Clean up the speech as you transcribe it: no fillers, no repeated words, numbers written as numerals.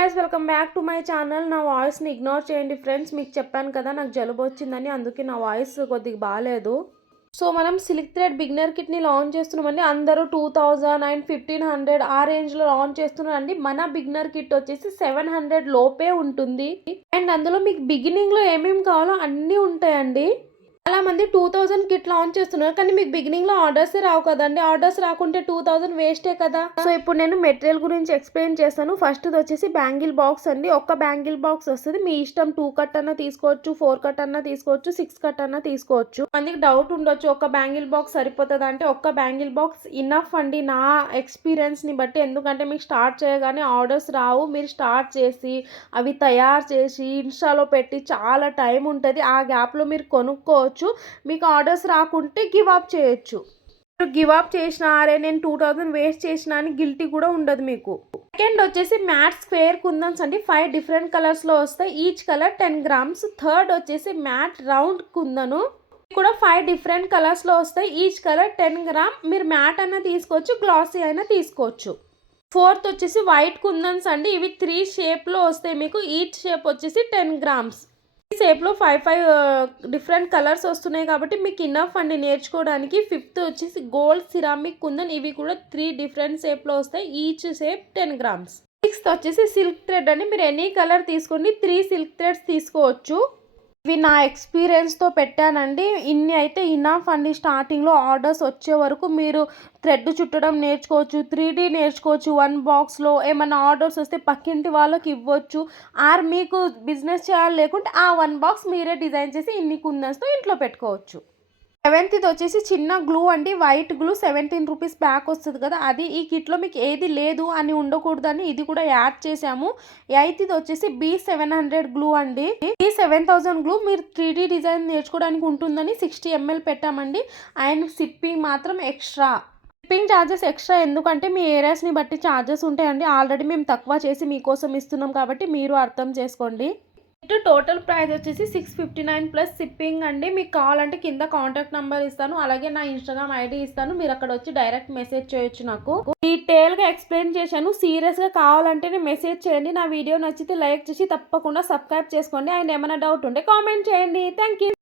Guys welcome back to my channel. నా వాయిస్ని ignore చేయండి ఫ్రెండ్స్. మీకు చెప్పాను కదా నాకు జలుబు వచ్చిందని, అందుకే నా వాయిస్ కొద్దిగా బాగాలేదు. సో మనం సిల్క్ థ్రెడ్ బిగినర్ కిట్ని లాంచ్ చేస్తున్నామండి. అందరూ 2000 అండ్ 1500 ఆ రేంజ్లో లాంచ్ చేస్తున్నారండి. మన బిగినర్ కిట్ వచ్చేసి 700 లోపే ఉంటుంది. అండ్ అందులో మీకు బిగినింగ్లో ఏమేమి కావాలో అన్నీ ఉంటాయండి. చాలా మంది 2000 కిట్ లాంచ్ చేస్తున్నారు, కానీ మీకు బిగినింగ్ లో ఆర్డర్స్ రావు కదండి. ఆర్డర్స్ రాకుంటే 2000 వేస్టే కదా. సో ఇప్పుడు నేను మెటీరియల్ గురించి ఎక్స్ప్లెయిన్ చేస్తాను. ఫస్ట్ వచ్చేసి బ్యాంగిల్ బాక్స్ అండి. ఒక్క బ్యాంగిల్ బాక్స్ వస్తుంది. మీ ఇష్టం 2 కట్ అన్నా తీసుకోవచ్చు, 4 కట్ అన్నా తీసుకోవచ్చు, 6 కట్ అన్నా తీసుకోవచ్చు. మందికి డౌట్ ఉండొచ్చు, ఒక్క బ్యాంగిల్ బాక్స్ సరిపోతుంది అంటే. ఒక్క బ్యాంగిల్ బాక్స్ ఇనఫ్ అండి నా ఎక్స్పీరియన్స్ ని బట్టి. ఎందుకంటే మీకు స్టార్ట్ చేయగానే ఆర్డర్స్ రావు. మీరు స్టార్ట్ చేసి అవి తయారు చేసి ఇన్స్టాలో పెట్టి చాలా టైం ఉంటుంది. ఆ గ్యాప్లో మీరు కొనుక్కోవచ్చు. మీకు ఆర్డర్స్ రాకుంటే గివ్ అప్ చేయొచ్చు. గివ్ అప్ చేసిన అరే నేను 2000 వేస్ట్ చేసిన అని గిల్టీ కూడా ఉండదు మీకు. సెకండ్ వచ్చేసి మ్యాట్ స్క్వేర్ కుందన్స్ అండి. 5 డిఫరెంట్ కలర్స్లో వస్తాయి. Each colour 10 grams. థర్డ్ వచ్చేసి మ్యాట్ రౌండ్ కుందను కూడా 5 డిఫరెంట్ కలర్స్లో వస్తాయి. Each colour 10 gram. మీరు మ్యాట్ అయినా తీసుకోవచ్చు, గ్లాసీ అయినా తీసుకోవచ్చు. ఫోర్త్ వచ్చేసి వైట్ కుందన్స్ అండి. ఇవి 3 షేప్లో వస్తాయి మీకు. ఈచ్ షేప్ వచ్చేసి 10 గ్రామ్స్. ఈ షేప్లో 5 డిఫరెంట్ కలర్స్ వస్తున్నాయి కాబట్టి మీకు ఇనఫ్ అండి నేర్చుకోవడానికి. ఫిఫ్త్ వచ్చేసి గోల్డ్ సిరామిక్ కుందన్. ఇవి కూడా 3 డిఫరెంట్ షేప్లో వస్తాయి. Each shape 10 grams. సిక్స్త్ వచ్చేసి సిల్క్ థ్రెడ్ అండి. మీరు ఎనీ కలర్ తీసుకోండి, 3 సిల్క్ థ్రెడ్స్ తీసుకోవచ్చు. ఇవి నా ఎక్స్పీరియన్స్తో పెట్టానండి. ఇన్ని అయితే ఇనఫ్ అండి. స్టార్టింగ్లో ఆర్డర్స్ వచ్చే వరకు మీరు థ్రెడ్ చుట్టడం నేర్చుకోవచ్చు, 3D నేర్చుకోవచ్చు. 1 బాక్స్లో ఏమైనా ఆర్డర్స్ వస్తే పక్కింటి వాళ్ళకి ఇవ్వచ్చు. ఆర్ మీకు బిజినెస్ చేయాలి లేకుంటే ఆ 1 బాక్స్ మీరే డిజైన్ చేసి ఇన్ని కుందన్స్తో ఇంట్లో పెట్టుకోవచ్చు. సెవెంత్ ఇది వచ్చేసి చిన్న గ్లూ అండి. వైట్ గ్లూ 17 రూపీస్ ప్యాక్ వస్తుంది కదా అది. ఈ కిట్లో మీకు ఏది లేదు అని ఉండకూడదని ఇది కూడా యాడ్ చేసాము. ఎయిత్ ఇది వచ్చేసి B700 గ్లూ అండి. B7000 గ్లూ మీరు 3D డిజైన్ నేర్చుకోవడానికి ఉంటుందని 60 ml పెట్టామండి. అండ్ షిప్పింగ్ మాత్రం ఎక్స్ట్రా. షిప్పింగ్ ఛార్జెస్ ఎక్స్ట్రా ఎందుకంటే మీ ఏరియాస్ని బట్టి ఛార్జెస్ ఉంటాయండి. ఆల్రెడీ మేము తక్కువ చేసి మీకోసం ఇస్తున్నాం కాబట్టి మీరు అర్థం చేసుకోండి. టోటల్ ప్రైస్ వచ్చేసి 659 ప్లస్ షిప్పింగ్ అండి. మీకు కావాలంటే కింద కాంటాక్ట్ నెంబర్ ఇస్తాను, అలాగే నా ఇన్స్టాగ్రామ్ ఐడి ఇస్తాను. మీరు అక్కడ వచ్చి డైరెక్ట్ మెసేజ్ చేయొచ్చు. నాకు డీటెయిల్గా ఎక్స్ప్లెయిన్ చేశాను. సీరియస్గా కావాలంటేనే మెసేజ్ చేయండి. నా వీడియో నచ్చితే లైక్ చేసి తప్పకుండా సబ్స్క్రైబ్ చేసుకోండి. అండ్ ఏమైనా డౌట్ ఉంటే కామెంట్ చేయండి. Thank you.